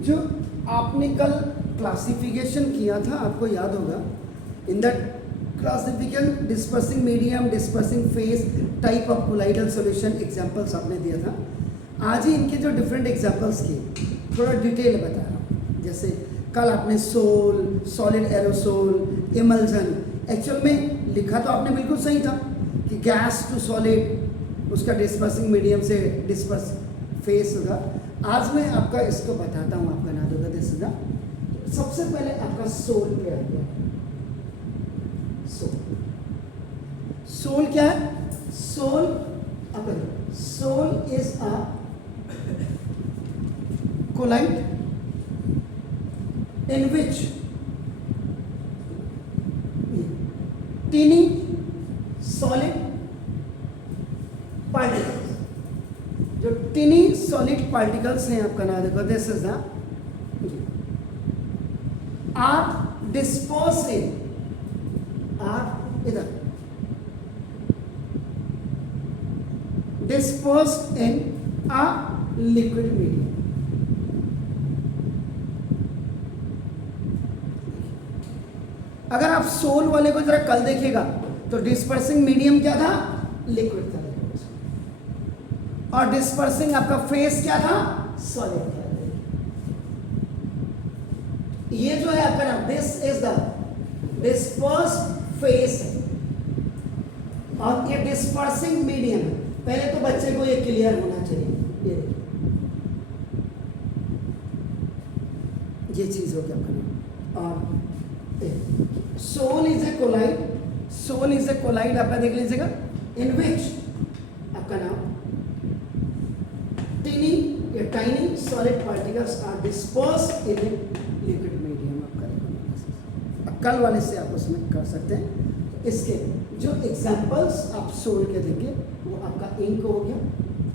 जो आपने कल क्लासिफिकेशन किया था, आपको याद होगा, in that classification dispersing medium, dispersing face, type of colloidal solution, examples आपने दिया था। आज ही इनके जो डिफरेंट एग्जांपल्स किए थोड़ा डिटेल बता रहा हूँ। जैसे कल आपने sol, solid aerosol, emulsion, actual में लिखा तो आपने बिल्कुल सही था कि गैस टू सॉलिड, उसका डिस्पर्सिंग मीडियम से डिस्पर्स फेस होगा। आज मैं आपका इसको बताता हूँ, आपका ना होगा दिस इज। सबसे पहले आपका सोल क्या है? सोल क्या है? Sol is a colloid in which teeny solid particles, जो टीनी सॉलिड पार्टिकल्स हैं आपका नाम देखो, this is the are dispose in, are इधर dispose in a liquid medium. अगर आप सोल वाले को जरा कल देखिएगा तो डिस्पर्सिंग मीडियम क्या था? लिक्विड था, और डिस्पर्सिंग आपका फेस क्या था? सॉलिड था। ये जो है आपका नाम, this is the disperse phase, और ये डिस्पर्सिंग मीडियम है। पहले तो बच्चे को ये क्लियर होना चाहिए। ये चीज हो गया आपका। और sol is a colloid, sol is a colloid आपका देख लीजिएगा, इन विच आपका नाम टीनी या tiny solid particles are dispersed in liquid medium. आपका कल वाले से आप उसमें कर सकते हैं। इसके जो एग्जांपल्स आप सोल के देंगे वो आपका इंक हो गया,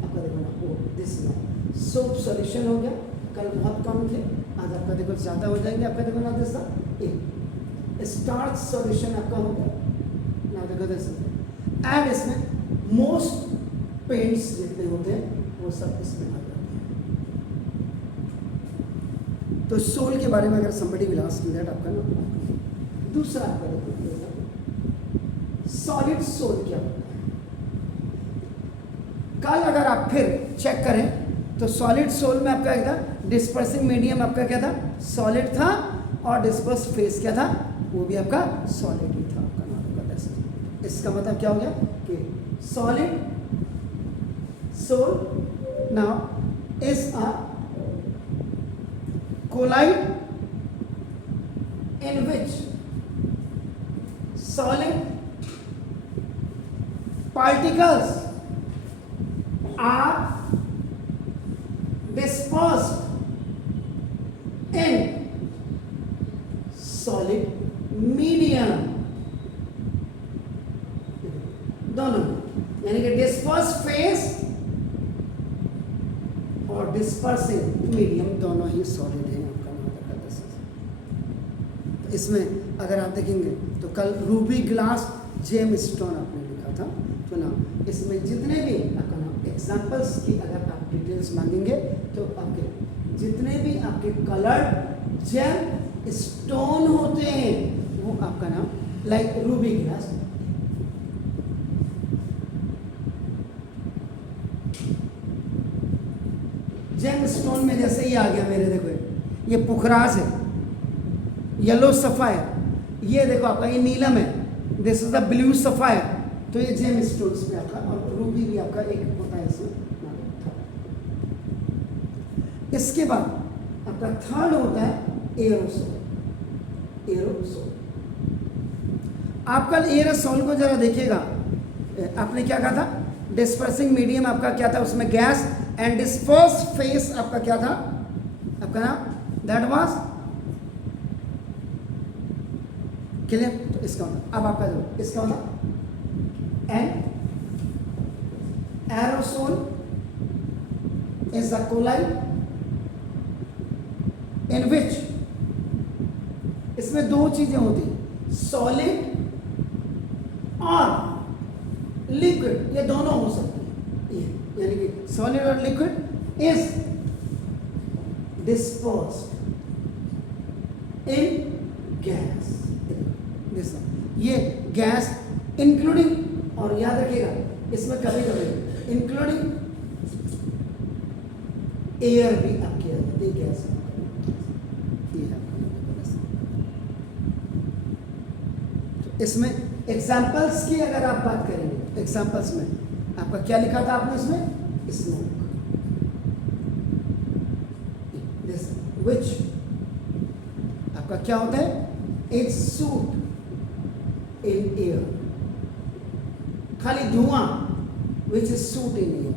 आपका देखो ना वो दिस सोप सॉल्यूशन हो गया। कल बहुत कम थे, आज आपका देखो ज़्यादा हो जाएंगे। आपका देखो ना दिस इंक, स्टार्च सॉल्यूशन आपका हो गया ना देखो दिस, एंड इसमें मोस्ट पेंट्स जितने होते हैं वो सब इसमें आ जाते हैं। तो सोल के बारे में अगर somebody will ask you that, आपका ना दूसरा आपका देखो सॉलिड सोल क्या होता है। कल अगर आप फिर चेक करें तो सॉलिड सोल में आपका क्या था? डिस्पर्सिंग मीडियम आपका क्या था? सॉलिड था, और डिस्पर्स फेस क्या था? वो भी आपका सॉलिड ही था। आपका नाम होगा। इसका मतलब क्या हो गया कि solid sol now is a colloid in which solid particles are dispersed in solid medium। दोनों यानी कि डिस्पर्स फेस और डिस्पर्सिंग मीडियम दोनों ही सॉलिड हैं। आपका इसमें अगर आप देखेंगे तो कल रूबी ग्लास जेम स्टोन आपने लिखा था, तो ना इसमें जितने भी आपका नाम एग्जाम्पल्स की अगर आप डिटेल्स मांगेंगे तो आपके जितने भी आपके कलर्ड जेम स्टोन होते हैं वो आपका नाम like ruby glass, gemstone में जैसे ये आ गया मेरे, देखो ये पुखराज है, येलो सफायर, ये देखो आपका ये नीलम है, this is the blue sapphire. तो ये जेम स्टोन्स में आपका, और रूबी भी आपका एक होता है इसमें। इसके बाद आपका थर्ड होता है एरोसोल। एरोसोल आप कल एरोसोल को जरा देखिएगा, आपने क्या कहा था? डिस्पर्सिंग मीडियम आपका क्या था? उसमें गैस, एंड डिस्पर्स फेस आपका क्या था? आपका नाम दैट वाज क्लियर। तो इसका मतलब अब आपका जो इसका मतलब and aerosol is the colloid in which, इसमें दो चीजें होती, सॉलिड और लिक्विड, ये दोनों हो सकती है। यानी कि सॉलिड और liquid is dispersed in gas. ये गैस इंक्लूडिंग, और याद रखिएगा इसमें कभी कभी इंक्लूडिंग एयर भी आपकी आ जाती है गैस। तो इसमें एग्जाम्पल्स की अगर आप बात करेंगे, एग्जाम्पल्स में आपका क्या लिखा था आपने इसमें? स्मोक, दिस विच आपका क्या होता है? इट्स सूट इन एयर, खाली धुआं, which is suit in air,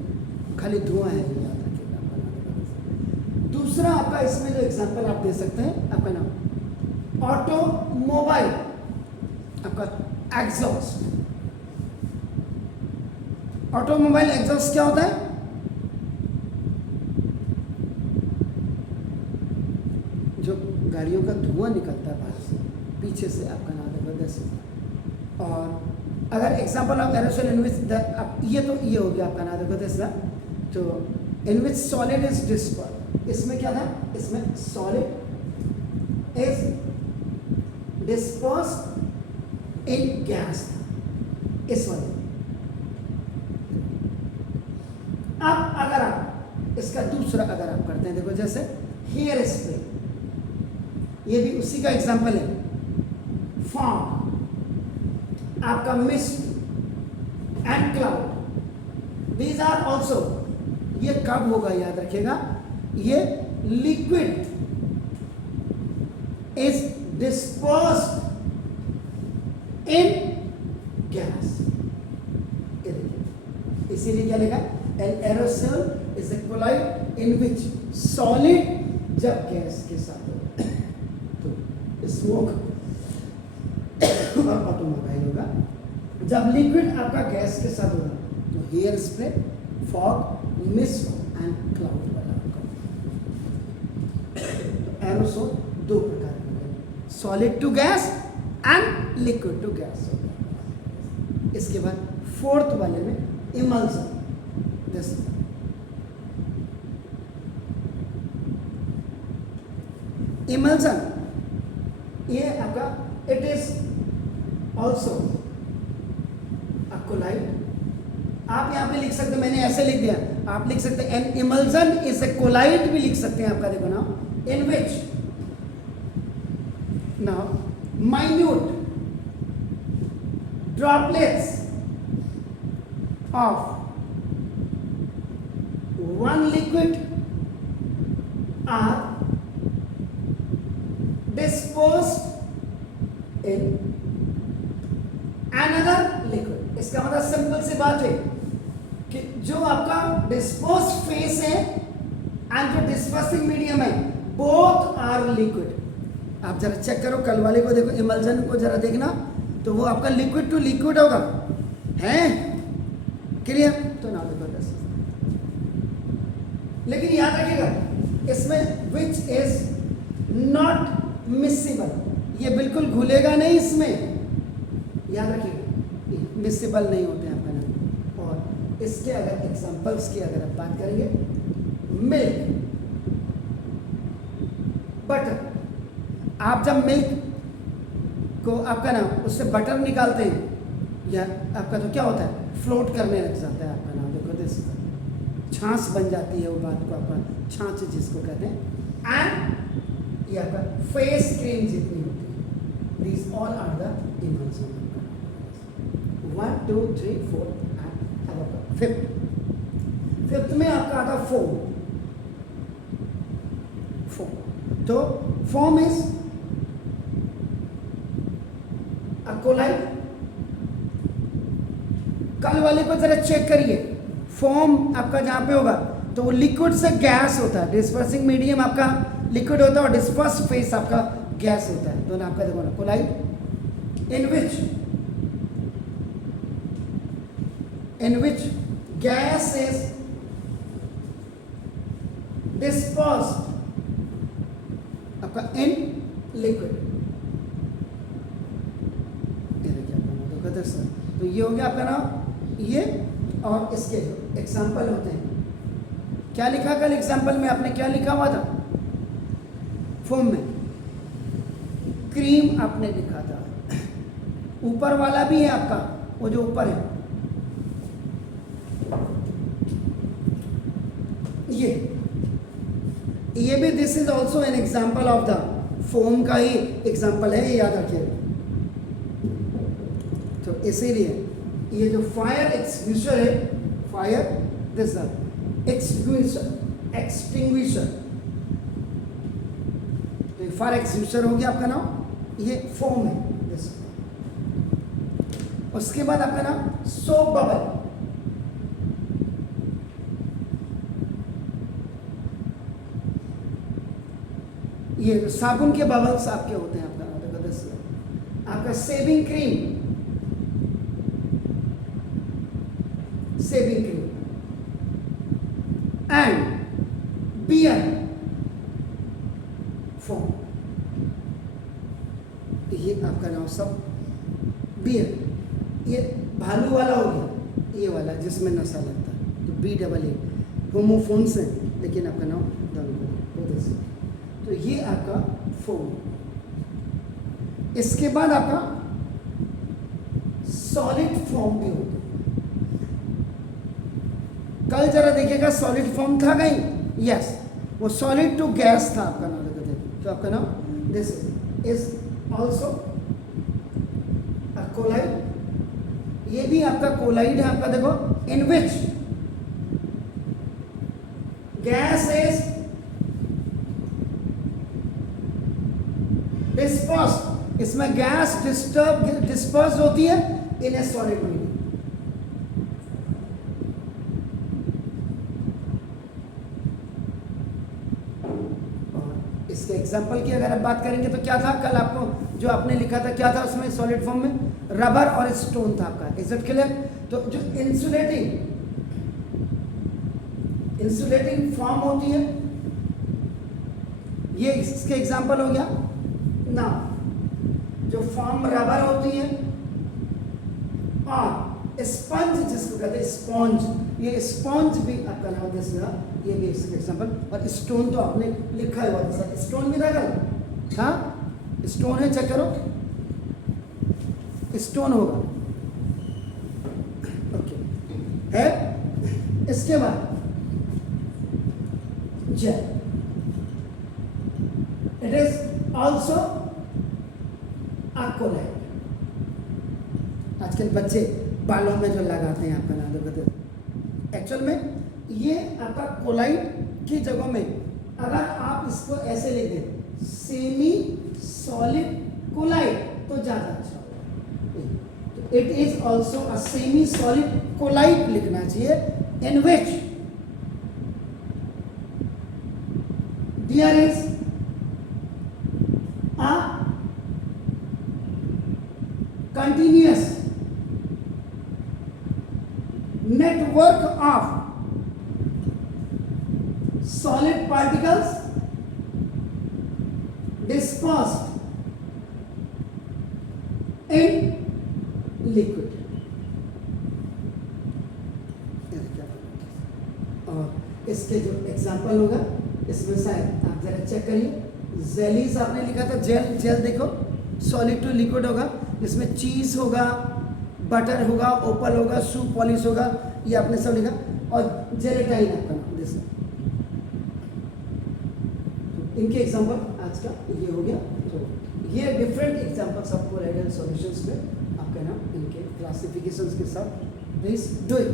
खाली धुआं है, याद रखिएगा। दूसरा आपका इसमें जो एग्जांपल आप दे सकते हैं, आपका नाम ऑटोमोबाइल, आपका एग्जॉस्ट। ऑटोमोबाइल एग्जॉस्ट क्या होता है? जो गाड़ियों का धुआं निकलता है बाहर से, पीछे से आपका नाम है बदस। और अगर एग्जांपल ऑफ एरोसोल इन विच ये तो ये हो गया आपका नाम है बदस। तो इन विच सॉलिड इज डिस्पर्स्ड, इसमें क्या था? इसमें solid is dispersed in gas, इस वाले। अब अगर आप इसका दूसरा अगर आप करते हैं, देखो जैसे हेयर स्प्रे, ये भी उसी का एग्जांपल है। फॉग, आपका mist and cloud, these are also, ये कब होगा याद रखिएगा? ये liquid is dispersed in gas. इसीलिए क्या लिखा? An aerosol is a colloid in which solid जब गैस के साथ हो, तो स्मोक और ऑटोमोबाइल होगा। जब लिक्विड आपका गैस के साथ होगा तो hair spray, fog, mist and cloud वाला आपका। तो एरोसोल दो प्रकार के होंगे, solid to gas and liquid to gas होगा। इसके बाद फोर्थ वाले में इमल्सन, दिस इमल्सन, ये आपका it is also a colloid. आप यहाँ पे लिख सकते हैं, मैंने ऐसे लिख दिया, आप लिख सकते हैं an emulsion is a colloid भी लिख सकते हैं आपका। देखो ना, in which now minute droplets of one liquid are dispersed in another liquid। इसका मतलब सिंपल सी बात है कि जो आपका डिस्पर्स फेस है एंड जो डिस्पर्सिंग मीडियम है, बोथ आर लिक्विड। आप जरा चेक करो, कल वाले को देखो, इमल्सन को जरा देखना, तो वो आपका लिक्विड टू लिक्विड होगा, है क्लियर? तो ना देखो दस, लेकिन याद रखिएगा इसमें विच इज नॉट मिसिबल, ये बिल्कुल घुलेगा नहीं इसमें, याद रखिएगा मिसिबल नहीं होते हैं आपका नाम। और इसके अगर एग्जांपल्स की अगर आप बात करेंगे, मिल्क, बटर, आप जब मिल्क को आपका नाम उससे बटर निकालते हैं, या आपका तो क्या होता है, फ्लोट करने लग जाता है आपका नाम, देखो दिस छाछ बन जाती है, वो बात को आपका छाछ जिसको कहते हैं। एंड ये आपका फेस क्रीम जितनी होती है, these all are the emulsion. 1 2 3 4 and fifth में आपका आता फोम। तो फोम इज कोलाइड। कल वाले को जरा चेक करिए, फोम आपका जहां पे होगा तो वो लिक्विड से गैस होता है, डिस्पर्सिंग मीडियम आपका लिक्विड होता है और डिस्पर्स फेस आपका गैस होता है, दोनों आपका देखो ना, colloid in which gas is dispersed आपका इन लिक्विड। तो ये हो गया आपका नाम, ये और इसके जो एग्जाम्पल होते हैं, क्या लिखा कल एग्जाम्पल में आपने, क्या लिखा हुआ था? फोम में क्रीम आपने लिखा था, ऊपर वाला भी है आपका, वो जो ऊपर है ये भी this is also an example of the foam का ही एग्जाम्पल है, ये याद रखिए। तो इसीलिए ये जो फायर एक्सटिंग्विशर है, फायर दिस एक्सटिंग्विशर, तो फायर एक्सटिंग्विशर हो गया आपका नाम, ये फोम है दिस। उसके बाद आपका नाम सोप बबल, ये साबुन के बबल्स आपके होते हैं आपका shaving cream, shaving cream and beer foam, ये आपका नाम सब बियर, ये भालू वाला हो गया, ये वाला जिसमें नशा लगता है, तो BEE होमोफोन्स है, लेकिन आपका नाम दोनों। तो ये आपका फोम। इसके बाद आपका सॉलिड फॉर्म भी होता है। कल जरा देखिएगा सॉलिड फॉर्म था कहीं, यस, वो सॉलिड टू गैस था आपका नाम, तो आपका नाम दिस इज ऑल्सो कोलाइड, ये भी आपका कोलाइड है आपका, देखो इन विच गैस इज डिस्पर्स, इसमें गैस डिस्पर्स होती है इन ए सॉलिड मीडियम। और इसके एग्जांपल की अगर आप बात करेंगे तो क्या था, कल आपको जो आपने लिखा था क्या था उसमें सॉलिड फॉर्म में, रबर और स्टोन था आपका, इज इट क्लियर? तो जो इंसुलेटिंग फॉर्म होती है, ये इसके एग्जांपल हो गया ना, जो फॉर्म रबर होती है, और स्पंज जिसको कहते हैं स्पॉन्ज, ये स्पॉन्ज भी आपका नाम देगा, ये भी इसके एग्जांपल। और स्टोन तो आपने लिखा हुआ था, स्टोन भी था, हाँ स्टोन है, चेक करो स्टोन होगा, ओके है। इसके बाद gel, it is also colloid. आजकल बच्चे बालों में जो लगाते हैं आपका नाम बताते, एक्चुअल में ये आपका कोलाइड की जगह में अगर आप इसको ऐसे लिख दें सेमी सॉलिड कोलाइड तो ज्यादा अच्छा होगा। It is also a semi solid colloid लिखना चाहिए, in which there is a continuous network of solid particles dispersed in liquid। और इसके जो एग्जाम्पल होगा इसमें शायद आप जरा चेक करिए, जेलीज आपने लिखा था, जेल, जेल देखो सॉलिड टू लिक्विड होगा, इसमें चीज होगा, बटर होगा, ओपल होगा, शू पॉलिश होगा, ये आपने सब लिखा, और जेलेटाइन आपका नाम जैसे। इनके एग्जांपल आज का ये हो गया। तो ये different examples of colloidal solutions में आपका नाम इनके क्लासिफिकेशंस के साथ प्लीज डू इट।